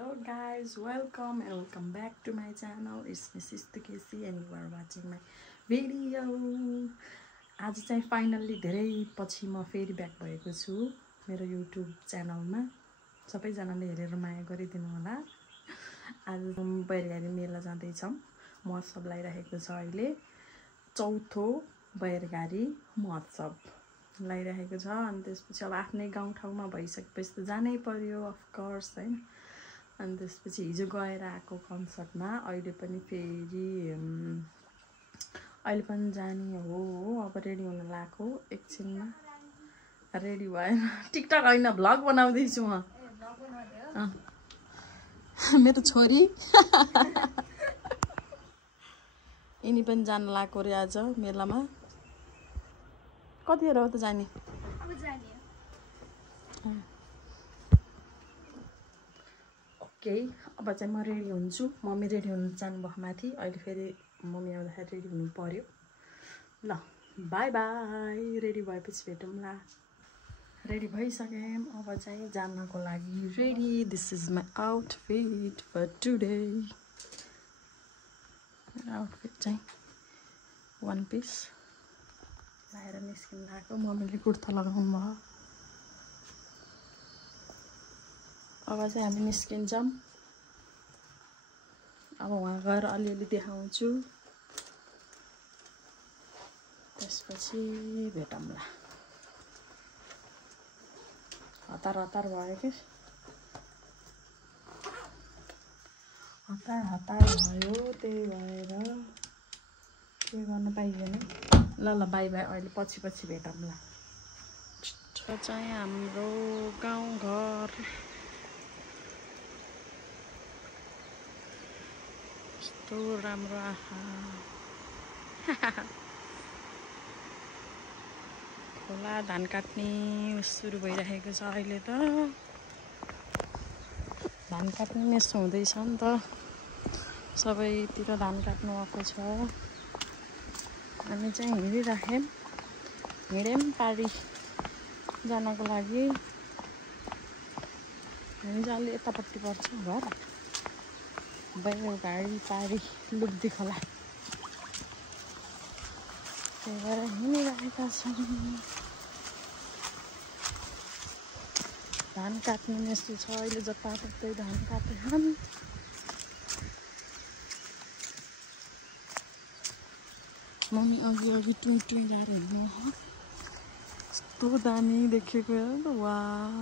Hello guys, welcome and welcome back to my channel. It's Mrs. Tukesi and you are watching my video. आज चाहिँ finally धेरै पछि म फेरि back भएको छु मेरो YouTube च्यानलमा। सबैजनाले हेरेर माया गरिदिनु होला। आज बैरगाडी मेला जाँदै छौं। महोत्सव लागिरहेको छ अहिले। चौथो बैरगाडी महोत्सव लागिरहेको छ अनि त्यसपछि अब आफ्नै गाउँ ठाउँमा भइसकेपछि त जानै पर्यो अफ कोर्स हैन। अनि त्यसपछि हिजो गएर आएको कन्सर्टमा अहिले पनि फेरि अहिले पनि जाने हो। अब रेडी हुन लाग्यो एकछिनमा। रेडी भएर टिकटक हैन भ्लग बनाउँदै छु म। मेरो छोरी यिनी पनि जान लाग्यो रे आज मेलामा। कतिखेर हो त जाने? अब जाने। ओके, अब चाहिँ म रेडी हुन्छु। मम्मी रेडी हुन जानुभयो माथि। अहिले फेरि मम्मी आउँदाखेरि रेडी हुनु पर्यो। ल बाई बाई। रेडी भएपछि भेटौँला। रेडी भइसकेँ। अब चाहिँ जानको लागि ready. This is my outfit for today. मेरो आउटफिट चाहिँ वान पिस लगाएर निस्किनु लाग्यो। मम्मीले कुर्ता लगाउनु भयो। अब चाहिँ हामी निस्किन्छौँ। अब वहाँ गएर अलिअलि देखाउँछु। त्यसपछि भेटौँला। हतार हतार भयो कि हतार भयो, त्यही भएर के गर्न पाइएन। ल बाई बाई। अहिले पछि भेटौँला। छ चाहिँ हाम्रो गाउँ घर। कस्तो राम्रो आहा। खोला धान काट्ने सुरु भइरहेको छ अहिले त। धान काट्ने यस्तो हुँदैछ नि त। सबैतिर धान काट्नु आएको छ। हामी चाहिँ हिँड्यौँ पारी जानको लागि। हामी चाहिँ अलि यतापट्टि पर्छ घर। बैरगाडी पारी लुब्दी खोला। त्यही भएर हिँडिरहेका छौँ। धान काट्ने यस्तो छ अहिले। जताततै धान काटेछन्। मम्मी अघि टुइँ गाडी हिँड्नु हो। कस्तो दामी देखेको यार त। वाह।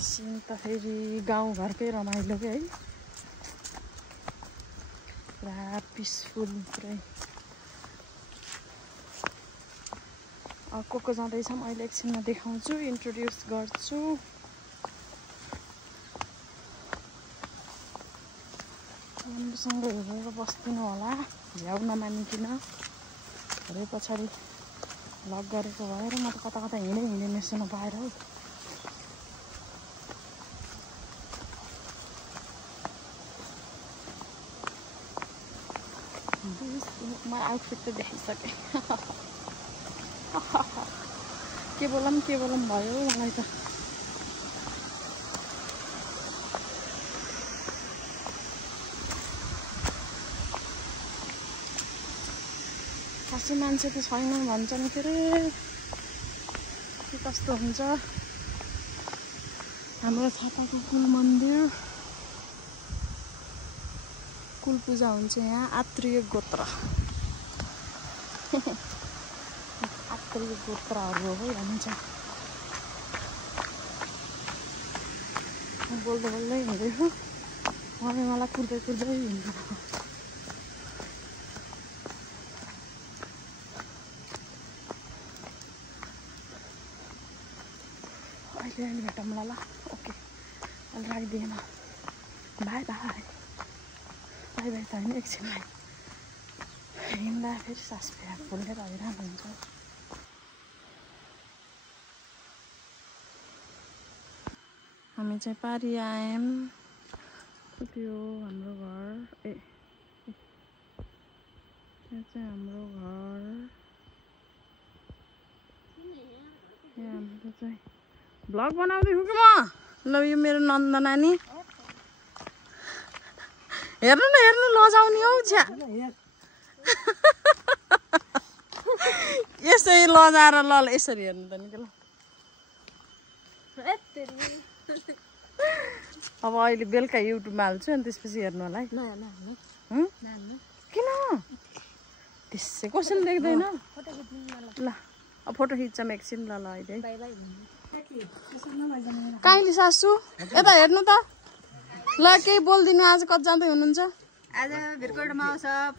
सिन त फेरि गाउँघरकै रमाइलो के है। पुरा पिसफुल पुरै। को जाँदैछौँ अहिले एकछिनमा देखाउँछु, इन्ट्रोड्युस गर्छु। राम्रोसँग हेरेर बस्दिनु होला, झ्याउ नमानिकन। धेरै पछाडि भ्लग गरेको भएर म त कता हिँडे निस्किनु पाएर हौ। म आउटफिट त देखाइसकेँ। के बोलौँ भयो मलाई त। खासै मान्छे त छैन भन्छन् के अरे। के कस्तो हुन्छ। हाम्रो छापाको कुल मन्दिर। कुल पूजा हुन्छ यहाँ। आत्रेय गोत्र। आत्रेय गोत्रहरू हो भन्छ। बोल्दै हिँडेको। मम्मी मलाई कुर्दै हिँड्नु। अहिले भेटौँला ल। ओके, अहिले राखिदिएन। Bye bye. बाई बाई त होइन, एकछिनलाई हिँड्दा फेरि सास फुलेर हैरान हुन्छ। हामी चाहिँ पारी आयौँ। कति हो हाम्रो घर? यहाँ चाहिँ हाम्रो घर। यहाँ हाम्रो चाहिँ भ्लग बनाउँदैछु कि म। ल यो मेरो नन्द नानी हेर्नु न हेर्नु लजाउने हौ छ्या यसै लजाएर ल यसरी हेर्नु त नि ल अब अहिले बेलुका युट्युबमा हाल्छु अनि त्यसपछि हेर्नु होला है किन त्यसै कसैले देख्दैन ल अब फोटो खिच्छौँ एकछिन ल अहिले काइली सासु यता हेर्नु त ल केही बोलिदिनु आज कति जाँदै हुनुहुन्छ आज भिरकोट महोत्सव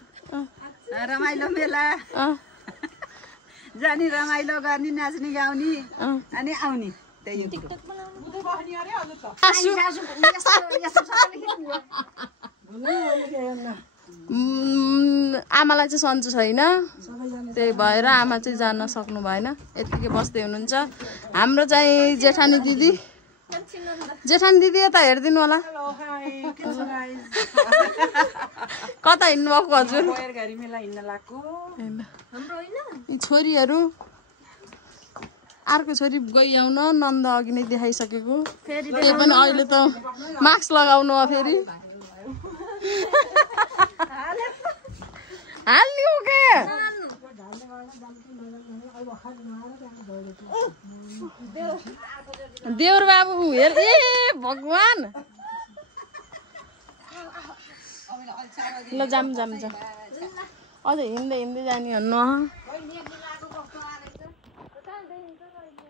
रमाइलो मेला जाने रमाइलो गर्ने नाच्ने गाउने अनि आउने त्यही आमालाई चाहिँ सन्चो छैन त्यही भएर आमा चाहिँ जान सक्नु भएन यतिकै बस्दै हुनुहुन्छ हाम्रो चाहिँ जेठानी दिदी यता हेरिदिनु होला कता हिँड्नु भएको हजुर यी छोरीहरू अर्को छोरी गइआउन नन्द अघि नै देखाइसकेको त्यही पनि अहिले त मास्क लगाउनु हो फेरि हाल्ने हो के देवर बाबु हेर ए भगवान ल जाम अझ हिँड्दै जाने भन्नु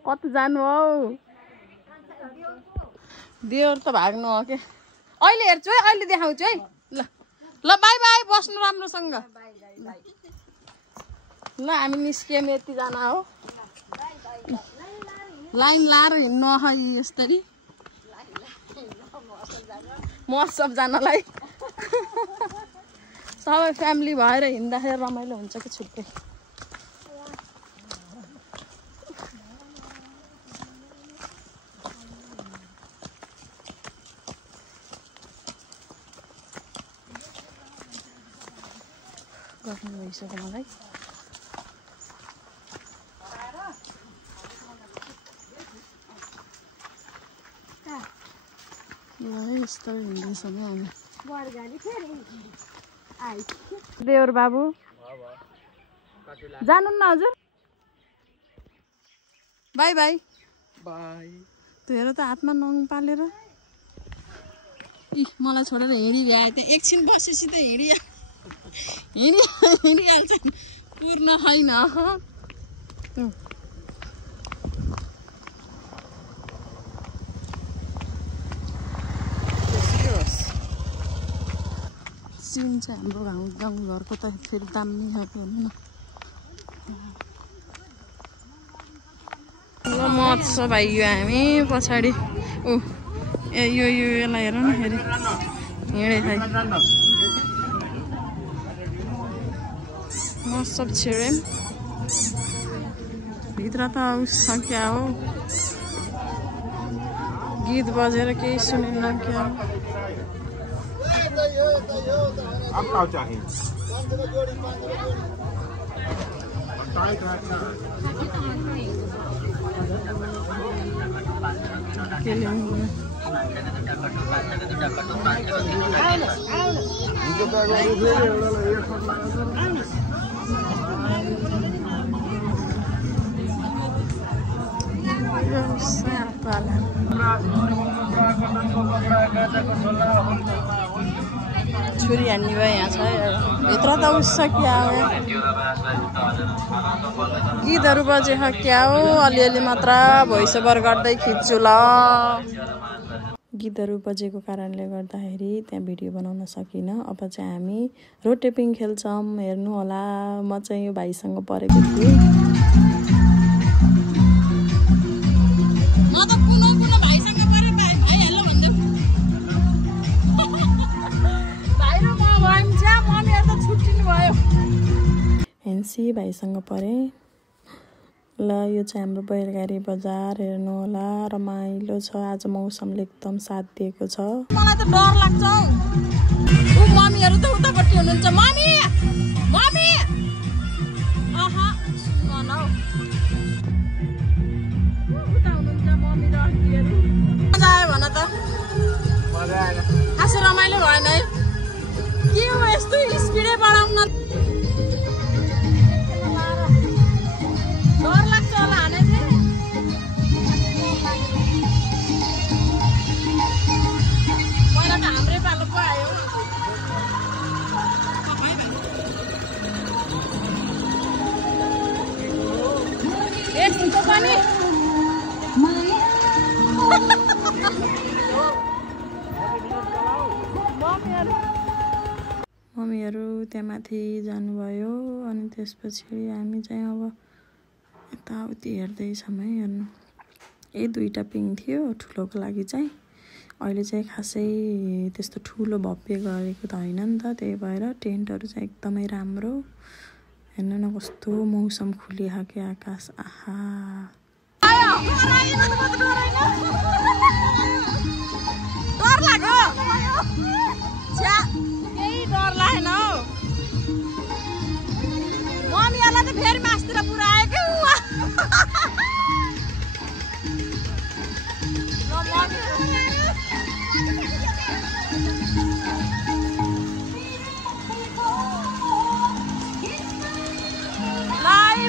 कति जानु हौ देवर त भाग्नु हो के अहिले हेर्छु है अहिले देखाउँछु है ल बाई बाई बस्नु राम्रोसँग ल हामी निस्कियौँ यतिजना हो लाइन लाएर हिँड्नु है यसरी महोत्सव जानलाई सबै फ्यामिली भएर हिँड्दाखेरि रमाइलो हुन्छ कि छुट्टै गर्नु भइसक्यो मलाई यस्तो हिँड्दैछ नि हामी देवर बाबु जानु न हजुर बाई बाई बाई त्यो हेर त हातमा नङ पालेर मलाई छोडेर हिँडिभ्याए त्यहाँ एकछिन बसेपछि त हिँडिहाल्छ पूर्ण होइन सिन चाहिँ हाम्रो गाउँघरको त फेरि दामी खाएको हुनु न ल महोत्सव आइयो हामी पछाडि यो यसलाई हेर न फेरि हिँडे खाइ महोत्सव छिर्यौँ भित्र त सक्या हो गीत बजेर केही सुनिन्न क्या छुरी हान्ने भयो यहाँ छ भित्र त उस क्या हो गीतहरू बजे क्या हो अलिअलि मात्र भोइस ओभर गर्दै खिच्छु ल गीतहरू बजेको कारणले गर्दाखेरि त्यहाँ भिडियो बनाउन सकिनँ अब चाहिँ हामी रोटेपिङ खेल्छौँ हेर्नु होला म चाहिँ यो भाइसँग परेको थिएँ हेन्सी भाइसँग परे ल यो चाहिँ हाम्रो बैलगाडी बजार हेर्नु होला रमाइलो छ आज मौसमले एकदम साथ दिएको छ मलाई त डर लाग्छ उ मम्मीहरु त उतापट्टि हुनुहुन्छ मम्मी मम्मी आहा सुन्न न उता हुनुहुन्छ मम्मी र त खासै रमाइलो भएन है के हो यस्तो स्पिडै बढाउन डर लाग्छ होला हाने चाहिँ पहिला त हाम्रै पालो पो आयो यस्तो पनि मम्मीहरू त्यहाँ माथि जानुभयो अनि त्यसपछि हामी चाहिँ अब यताउति हेर्दैछौँ है हेर्नु दुईवटा पिङ थियो ठुलोको लागि चाहिँ अहिले चाहिँ खासै त्यस्तो ठुलो भव्य गरेको त होइन नि त त्यही भएर टेन्टहरू चाहिँ एकदमै राम्रो हेर्नु न कस्तो मौसम खुलिहाल्यो आकाश आहा डर लाग्यो केही डर लागेन हौ मम्मीहरूलाई त फेरि मासतिर पुऱ्यायो क्या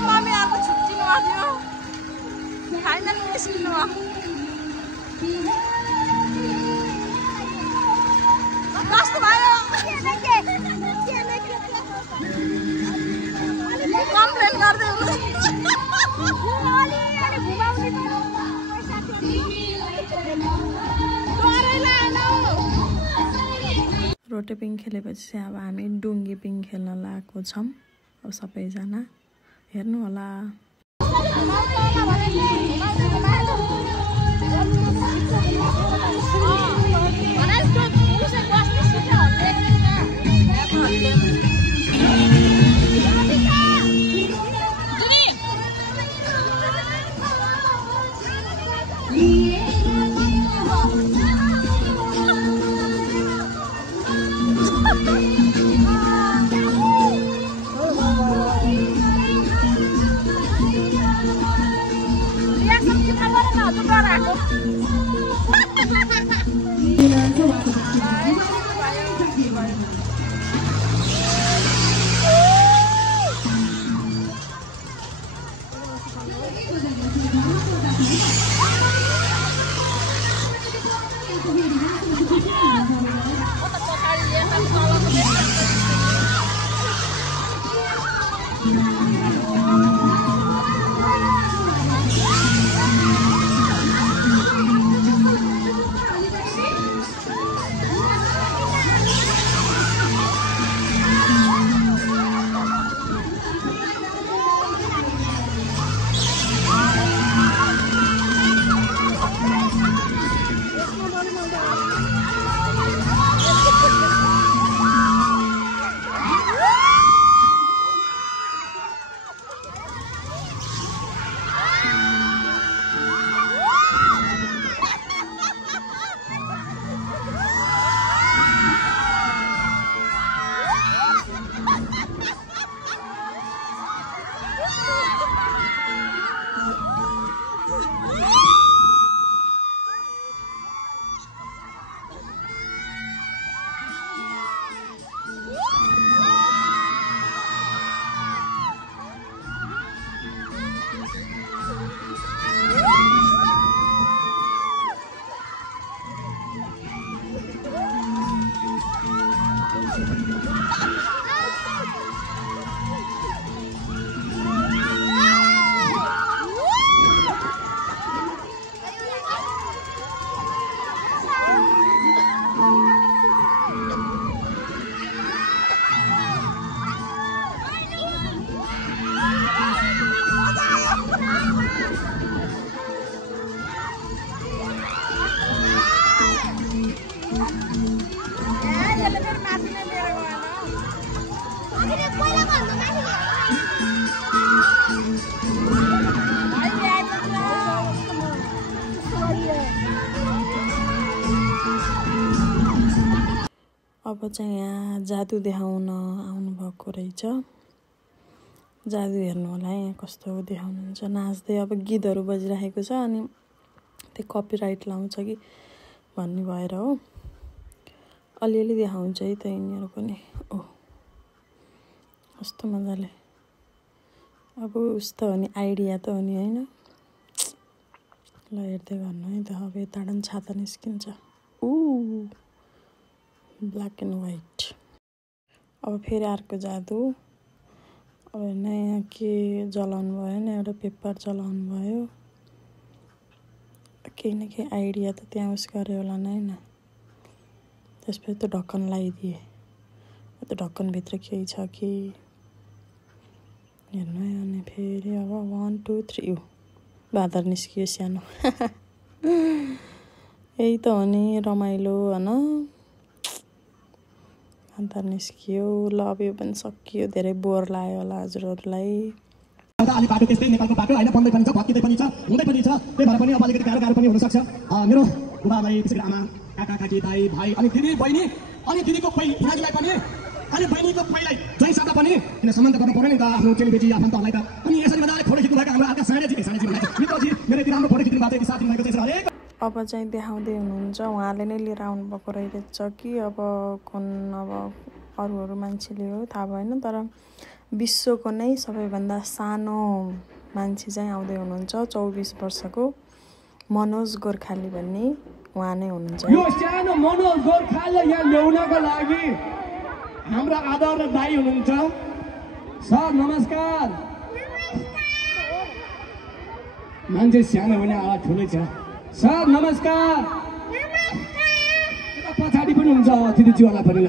मम्मीहरूको छुट्टिनु आयो फाइनल निस्किनु कस्तो भयो कम्प्लेन गर्दै रोटे पिङ खेलेपछि चाहिँ अब हामी डुङ्गी पिङ खेल्न लागेको छौँ अब सबैजना हेर्नु होला अब चाहिँ यहाँ जादु देखाउन आउनुभएको रहेछ। जादु हेर्नु होला यहाँ कस्तो देखाउनुहुन्छ। नाच्दै अब गीतहरू बजिरहेको छ अनि त्यो कपिराइट लाउँछ कि भन्ने भएर हो अलिअलि देखाउँछ है त यिनीहरू पनि ओ कस्तो मजाले अब उस्तो हो नि आइडिया त हो नि होइन ल हेर्दै गर्नु है त अब यताबाट पनि छाता निस्किन्छ ब्ल्याक एन्ड व्हाइट अब फेरि अर्को जादु अब नयाँ के जलाउनु भयो नि एउटा पेपर जलाउनु भयो केही न केही आइडिया त त्यहाँ उस गऱ्यो होला नै न त्यसपछि त ढक्कन लगाइदिए त्यो ढक्कनभित्र केही छ कि हेर्नु है अनि फेरि अब 1 2 3 बादर निस्कियो सानो यही त हो नि रमाइलो होइन बादर निस्कियो ल अब यो पनि सकियो धेरै बोर लाग्यो होला हजुरहरूलाई अलि बाटो त्यस्तै नेपालको बाटो होइन बन्दै पनि छ भत्किँदै पनि छ हुँदै पनि छ त्यही भएर पनि अब अलिकति गाह्रो पनि हुनसक्छ मेरो बुबाबाई त्यसै गरी आमा काका काकी दाइ भाइ अनि दिदी बहिनी अनि दिदीको दाजुलाई पनि अनि बहिनीको पहिलाई जयसँग पनि किन सम्बन्ध गर्नु पर्यो नि त आफ्नो चेलीबेटी आफन्तहरूलाई त अनि यसरी मजाले फोटो खिच्नु भएको हाम्रो अर्का साँडेजी मित्रजी मेरो यति राम्रो फोटो खिच्नु भएको थियो साथी भएको चाहिँ हरेक अब चाहिँ देखाउँदै हुनुहुन्छ उहाँले नै लिएर आउनुभएको रहेछ कि अब कुन अब अरू मान्छेले हो थाहा भएन तर विश्वको नै सबैभन्दा सानो मान्छे चाहिँ आउँदै हुनुहुन्छ 24 वर्षको मनोज गोर्खाली भन्ने उहाँ नै हुनुहुन्छ यो सानो मनोज गोर्खाले यहाँ ल्याउनको लागि हाम्रो आदरणीय दाइ हुनुहुन्छ सर नमस्कार मान्छे सानो भने आवाज ठुलै छ सर नमस्कार यता पछाडि पनि हुन्छ अतिथिज्यूवाला पनि ल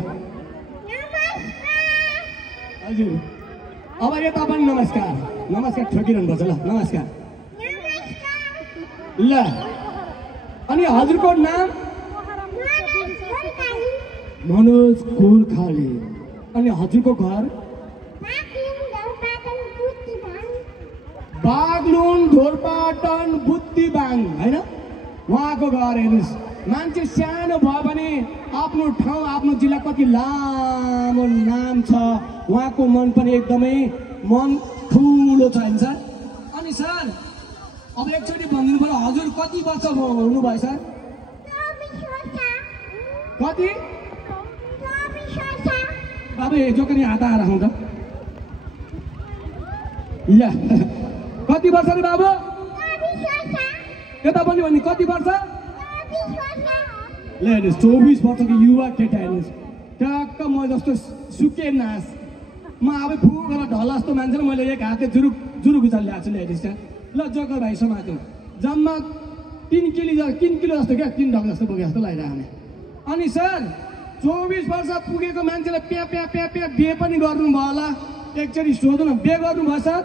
हजुर अब यता पनि नमस्कार ठोकिरहनु पर्छ ल नमस्कार ल अनि हजुरको नाम मनोज गोर्खाली अनि हजुरको घर बागलुङ ढोरपाटन बुद्धिबाङ होइन उहाँको घर हेर्नुहोस् मान्छे सानो भयो भने आफ्नो ठाउँ आफ्नो जिल्ला कति लामो नाम छ उहाँको मन पनि एकदमै मन ठुलो छ होइन सर अनि सर अब एकचोटि भनिदिनु पर्यो हजुर कति वर्ष हुनुभयो सर कति अब जो पनि हात आएर आउँछ ल कति वर्ष रे बाबु यता पनि भन्ने कति वर्ष ल हेर्नुहोस् 24 वर्षको युवा केटा हेर्नुहोस् ट्याक्क म जस्तो सुके नास म अब फुकेर ढल जस्तो मान्छे मैले एक हातले जुरुक उचाल ल्याएको छु हेर्नुहोस् त्यहाँ ल जोकर भाइ समात्यो जम्मा 3 किलो जस्तो क्या 3 ढक जस्तो बोके जस्तो लागिरहेको हामी अनि सर 24 वर्ष पुगेको मान्छेलाई प्या प्या प्या प्या बिहे पनि गर्नुभयो होला एकचोटि सोधौँ न बिहे गर्नुभयो सर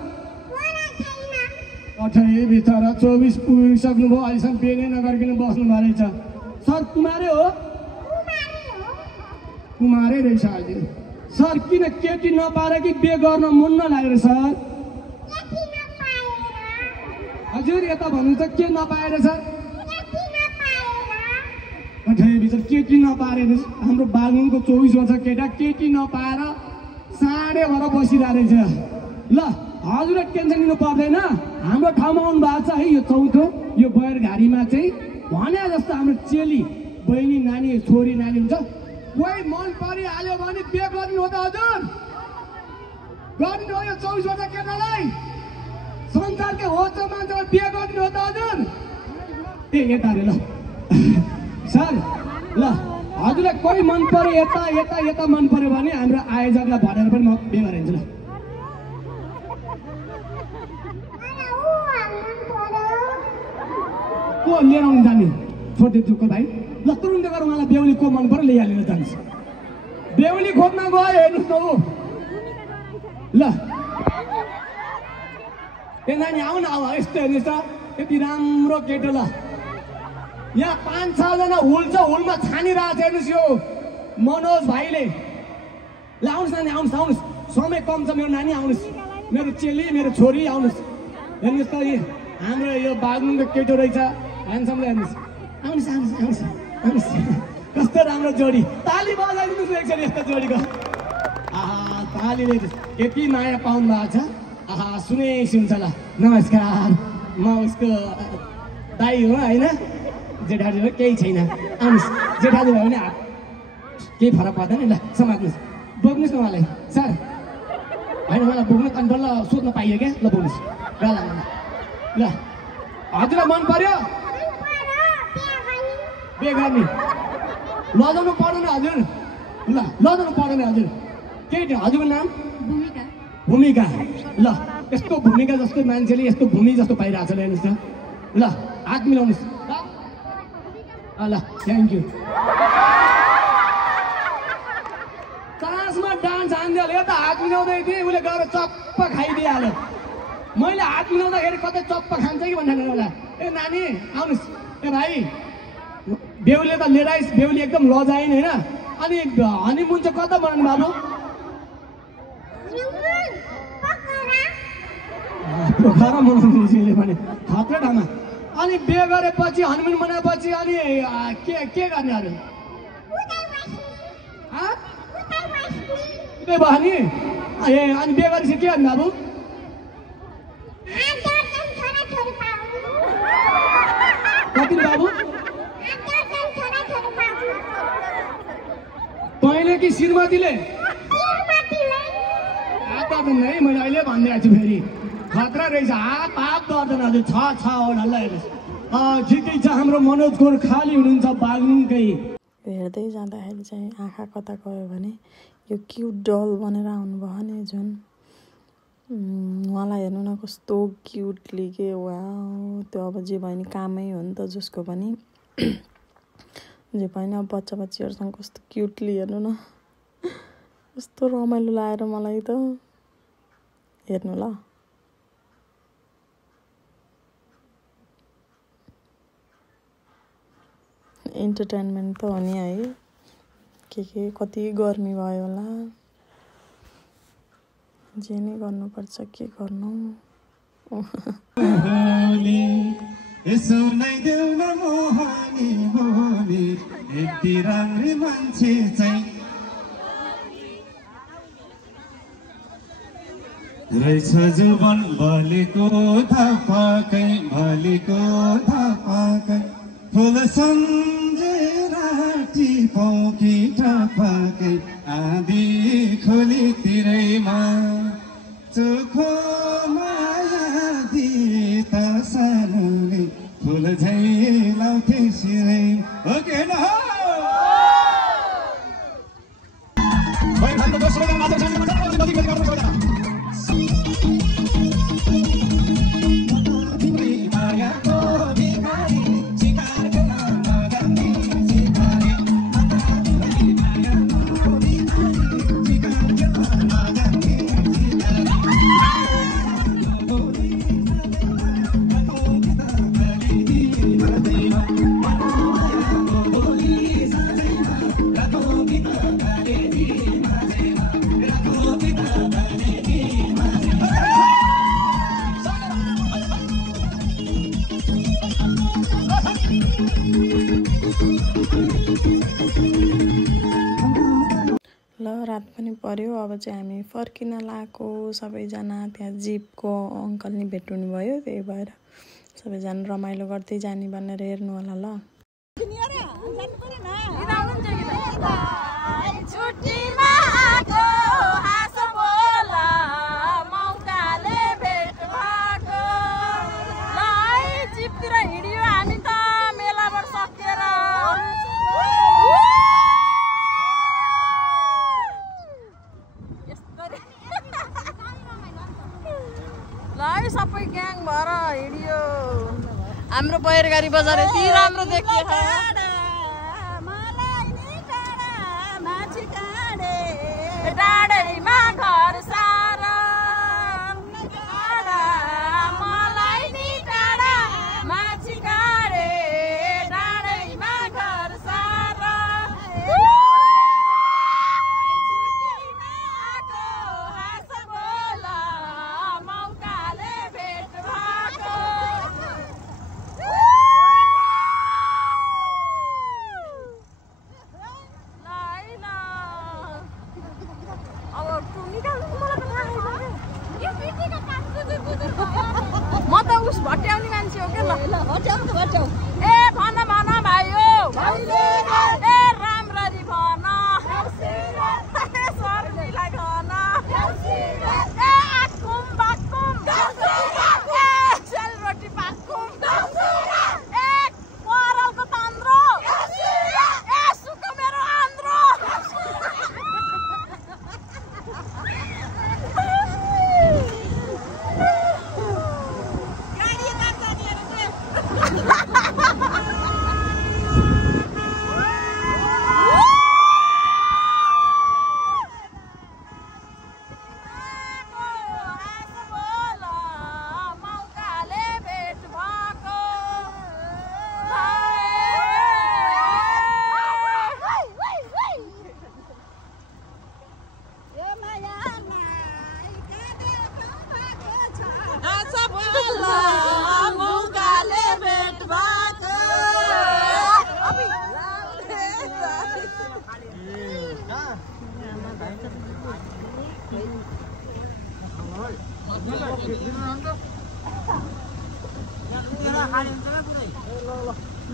अठै बिचरा 24 पुगिसक्नुभयो अहिलेसम्म बिहे नै नगरिकन बस्नुभयो रहेछ सर कुमारै हो कुमारै रहेछ अहिले सर किन केटी नपाएर कि बिहे गर्न मन नलागेर सर हजुर यता भन्नुहुन्छ के नपाएर सर अठै बिचरा केटी नपाएर हाम्रो बागलुङको 24 वर्ष केटा केटी नपाएर साँडे भएर बसिरहेको रहेछ ल हजुरले टेन्सन लिनु पर्दैन हाम्रो ठाउँमा आउनु भएको छ है यो चौथो यो बैरघारीमा चाहिँ भने जस्तो हाम्रो चेली बहिनी नानी छोरी नानी हुन्छ कोही मन परिहाल्यो भने बिहे गर्नु हो त हजुर गर्नु हो यो 24 वर्ष केटालाई संसारकै होच मान्छेलाई बिहे गर्नु हो त हजुर ए यता रे ल सर ल हजुरलाई कोही मन पर्यो यता मन पर्यो भने हाम्रो आयोजकलाई भनेर पनि म बिहे गरिदिन्छु ल को लिएर आउनु जाने छोडिदिएको भाइ ल तुरुन्तै गएर उहाँलाई बेहुली को मन पर्यो ल्याइहालेर जान्छ बेहुली खोज्न गयो हेर्नुहोस् न ऊ ल ए नानी आउन अब यस्तो हेर्नुहोस् त यति राम्रो केटो ल यहाँ 5-6 जना हुल छ हुलमा छानिरहेको छ हेर्नुहोस् यो मनोज भाइले ल आउनुहोस् नानी आउनुहोस् समय कम छ मेरो नानी आउनुहोस् मेरो चेली मेरो छोरी आउनुहोस् हेर्नुहोस् त हाम्रो यो बागलुङको केटो रहेछ ह्यान्डसमले हेर्नुहोस् आउनुहोस् कस्तो राम्रो जोडी ताली बजाइदिनुहोस् एकचोटि यस्तो जोडीको आहा तालीले यति माया पाउनु भएको छ आहा सुनेपछि हुन्छ ल नमस्कार म उसको दाइ हो होइन जेठाजी हो केही छैन आउनुहोस् जेठाजी भयो भने केही फरक पर्दैन ल समात्नुहोस् बोक्नुहोस् न उहाँलाई सर होइन मलाई बोक्नु अनि बल्ल सोध्न पाइयो क्या ल बोक्नुहोस् ल ल ल हजुरलाई मन पर्यो बिहे गर्ने लजाउनु पर्दैन हजुर ल लजाउनु पर्दैन हजुर के हजुरको नाम भूमिका ल यस्तो भूमिका जस्तो मान्छेले यस्तो भूमि जस्तो पाइरहेको छ ल हेर्नुहोस् त ल हात मिलाउनुहोस् ल थ्याङ्क यू क्लासमा डान्स हान्दिहाल्यो त हात मिलाउँदै थिएँ उसले गएर चप्प खाइदिइहाल्यो मैले हात मिलाउँदाखेरि कतै चप्प खान्छ कि भन्दैन होला ए नानी आउनुहोस् ए भाइ बेहुलीले त लेडाइस बेहुली एकदम लजाइन होइन अनि हनीमुन चाहिँ कता बनाउनु बाबु पोखरा मनाउनु भने खत्रै ठाउँमा अनि बिहे गरेपछि हनीमुन मनाएपछि अनि के गर्ने अरू भयो नि ए अनि बिहे गरेपछि के गर्ने बाबु कति बाबु तैँले कि श्रीमतीले हात दर्जन है मैले अहिले भनिदिएको छु फेरि खतरा रहेछ हात दर्जन हजुर छ होला हेर्नुहोस् ठिकै छ हाम्रो मनोज गोर्खाली हुनुहुन्छ बागलुङकै हेर्दै जाँदाखेरि चाहिँ आँखा कता गयो भने यो क्युट डल बनेर आउनुभयो नि जुन उहाँलाई हेर्नु न कस्तो क्युटली के वा त्यो अब जे भयो नि कामै हो नि त जसको पनि जे भयो नि अब बच्चा बच्चीहरूसँग कस्तो क्युटली हेर्नु न कस्तो रमाइलो लागेर मलाई त हेर्नु ल इन्टरटेनमेन्ट त हो नि है के कति गर्मी भयो होला जे नै गर्नुपर्छ के गर्नु सुनाइदेऊ न मोहनी मोहनी यति राम्री मान्छे चाहिँ रहेछ जुबन भलेको थापाकै भलेको थापाकै फुल सम्झेर टिपौकी टापाकै आधी खोलीतिरैमा चोखो माया दिए त सानोले फुल झै लाउँथे सिरै हो के न हो रात पनि पर्यो अब चाहिँ हामी फर्किन लागेको सबैजना त्यहाँ जिपको अङ्कल नि भेट्नु भयो त्यही भएर सबैजना रमाइलो गर्दै जाने भनेर हेर्नु होला ल सबै ग्याङ भएर हिँडियो हाम्रो बैरगारी बजार यति राम्रो देखियो डाँडैमा घर सारा मलाई नि टाढा माछी काँडे डाँडैमा घर सारा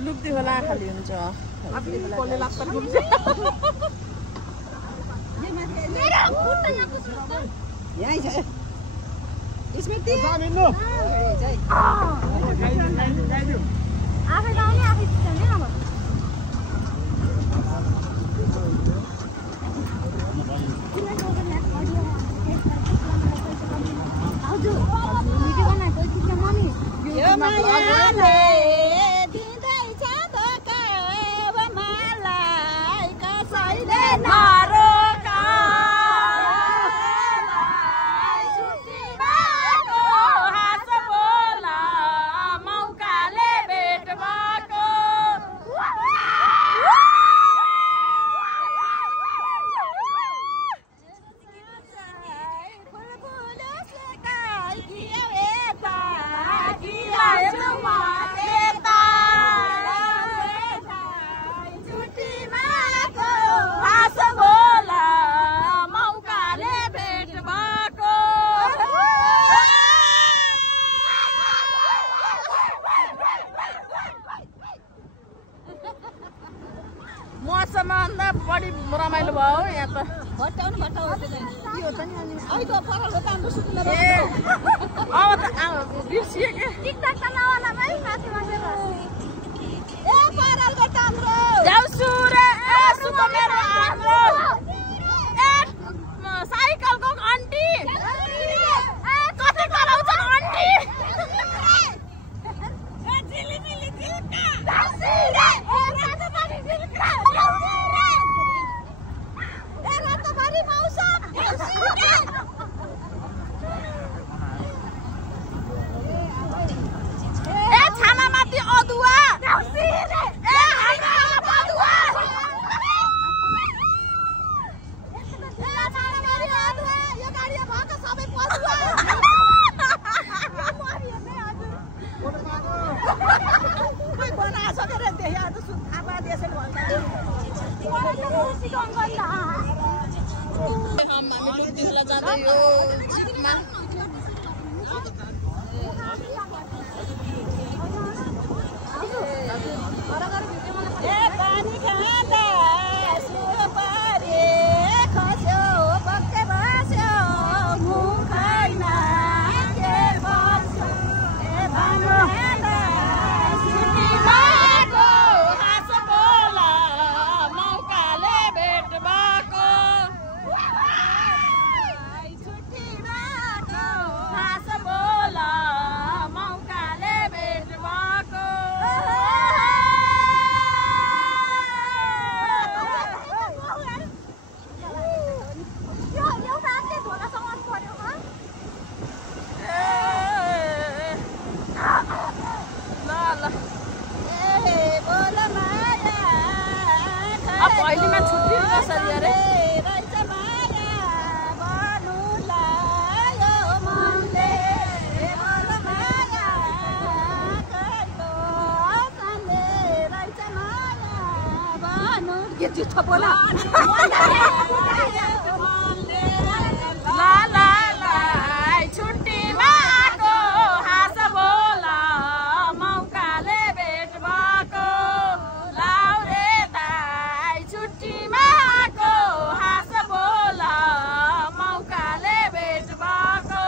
लुक्दी होला खाली हुन्छ कसले लाग्छ यही छ स्मृति आफै गाउने आफै चित्ने अब हजुर भिडियो बनाएको चित्ने मम्मी यो मायाले दिँदैछ धोका अब मलाई कसैले नरोका हाँस बोला मौकाले भेट भएको मौसम भन्दा बढी रमाइलो भयो यहाँ त भट्टाउनु यो त नि अहिले त परको काम सुत्नु ए अब त बिर्सिए के टिकटक त नवाला भाइ माथि बसेर ए परको टाम्रो जाउसु रे ए सुत मेरो हाम्रो ए साइकलको आन्टी ए कति कराउँछन् आन्टी ए जिली मिली जिल्का जाउसु रे ए रातभरि जिल्का ए रातभरि मौसम जाउसु रे ए छानामाथि अदुवा जाउसु रे ए हाम्रो अदुवा यो गाडी भएको सबै पदुवा खोइ बनाएको छ के देखि आज थाहा देशे भन्छ हामी डुब्दीला जाँदै यो जिपमा ए पानी खाँदा सुर परे खस्यो बक्के बस्यो मुखैन के बस्यो ए भानु खाँदा छुट्टी भएको हाँस बोला मौकाले भेट भएको छुट्टी भएको हाँस बोला मौकाले भेट भएको यो रातले ढोकासँग पर्यो ह ल ए बोल माया अब भैलीमा छुट्टी कसरी अरे रहेछ माया भन्नुलाई यो मनले बोल माया कहिलो सन्ले रहेछ माया भन्नु के चिठो बोला ला ला ला छुट्टीमा आएको हाँस बोला मौकाले भेट भएको लाउ रे दाइ छुट्टीमा आएको हाँस बोला मौकाले भेट भएको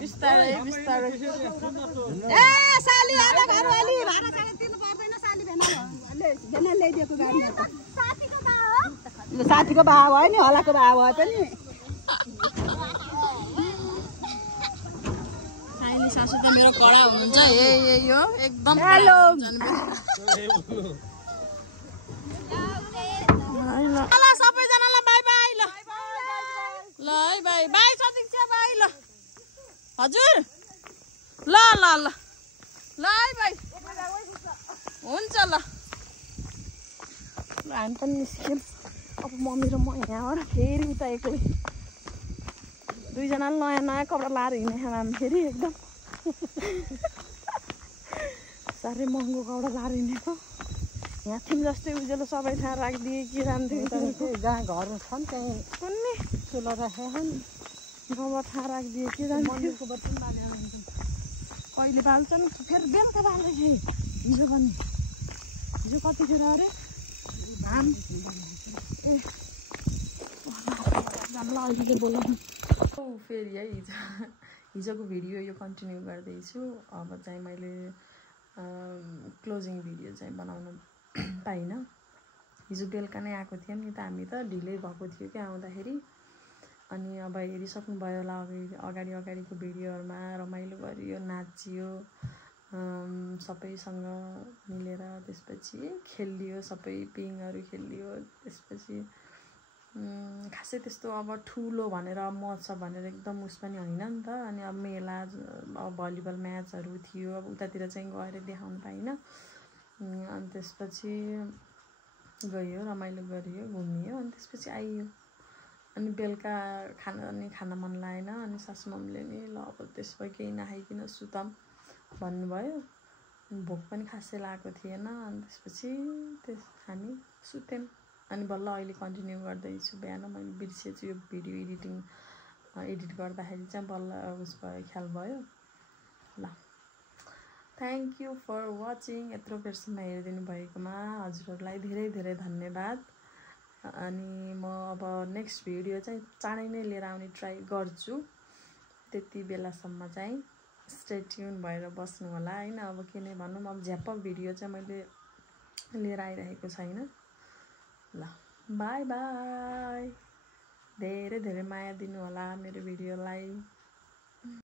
बिस्तारै बिस्तारै ए साली आधा घरवाली भाडा साडे तिर्नु पर्दैन साली भेना ल्याइदिएको गाडीमा त साथीको बा भयो नि हलाको बा भयो त नि साइली सासू त मेरो कडा हुनुहुन्छ यही हो एकदम हेलो ल सबैजनालाई बाई बाई ल ल है बाई बाई सतीक्षा बाई ल हजुर ल ल ल ल है बाई हुन्छ ल हामी पनि निस्क्यौँ अब मम्मी र म यहाँबाट फेरि उता एक्लै दुईजनाले नयाँ नयाँ कपडा लाएर हिँडेको हामी फेरि एकदम साह्रै महँगो कपडा लाएर हिँडेको यहाँ थियौँ जस्तै उज्यालो सबै ठाउँ राखिदिए कि जान्थ्यो जहाँ घर छन् त्यहीँ कुन्नी चुलो राखेको नि गाउँमा ठाउँ राखिदिए कि जान्थ्यो कहिले बाल्छन् फेरि बेलुका बाल्दै हिजो पनि हिजो कतिखेर अरे धान अहिले बोलाउनु फेरि है हिजोको भिडियो यो कन्टिन्यू गर्दैछु अब चाहिँ मैले क्लोजिङ भिडियो चाहिँ बनाउन पाइनँ हिजो बेलुका नै आएको थियौँ नि त हामी त ढिलै भएको थियो क्या आउँदाखेरि अनि अब हेरिसक्नुभयो होला अगाडिको भिडियोहरूमा रमाइलो गरियो नाचियो सबैसँग मिलेर त्यसपछि खेलियो सबै पिङहरू खेलियो त्यसपछि खासै त्यस्तो अब ठुलो भनेर महोत्सव भनेर एकदम उस पनि होइन नि त अनि अब मेला अब भलिबल म्याचहरू थियो अब उतातिर चाहिँ गएर देखाउनु पाइनँ अनि त्यसपछि गयो रमाइलो गरियो घुमियो अनि त्यसपछि आइयो अनि बेलुका खाना मन लागेन अनि सासु मम्मीले नि ल अब त्यसपछि केही नखाइकन सुताम भन्नुभयो भोक पनि खासै लागेको थिएन अनि त्यसपछि हामी सुत्यौँ अनि बल्ल अहिले कन्टिन्यू गर्दैछु बिहान मैले बिर्सेछु यो भिडियो एडिट गर्दाखेरि चाहिँ बल्ल उस भयो ख्याल भयो ल थ्याङ्क यू फर वाचिङ यत्रो बेरसम्म हेरिदिनु भएकोमा हजुरहरूलाई धेरै धेरै धन्यवाद अनि म अब नेक्स्ट भिडियो चाहिँ चाँडै नै लिएर आउने ट्राई गर्छु त्यति बेलासम्म चाहिँ स्टे ट्युन भएर बस्नु होला हैन अब किन भनौँ अब झ्याप्प भिडियो चाहिँ मैले लिएर आइरहेको छैन ल बाई बाई धेरै धेरै माया दिनु होला मेरो भिडियोलाई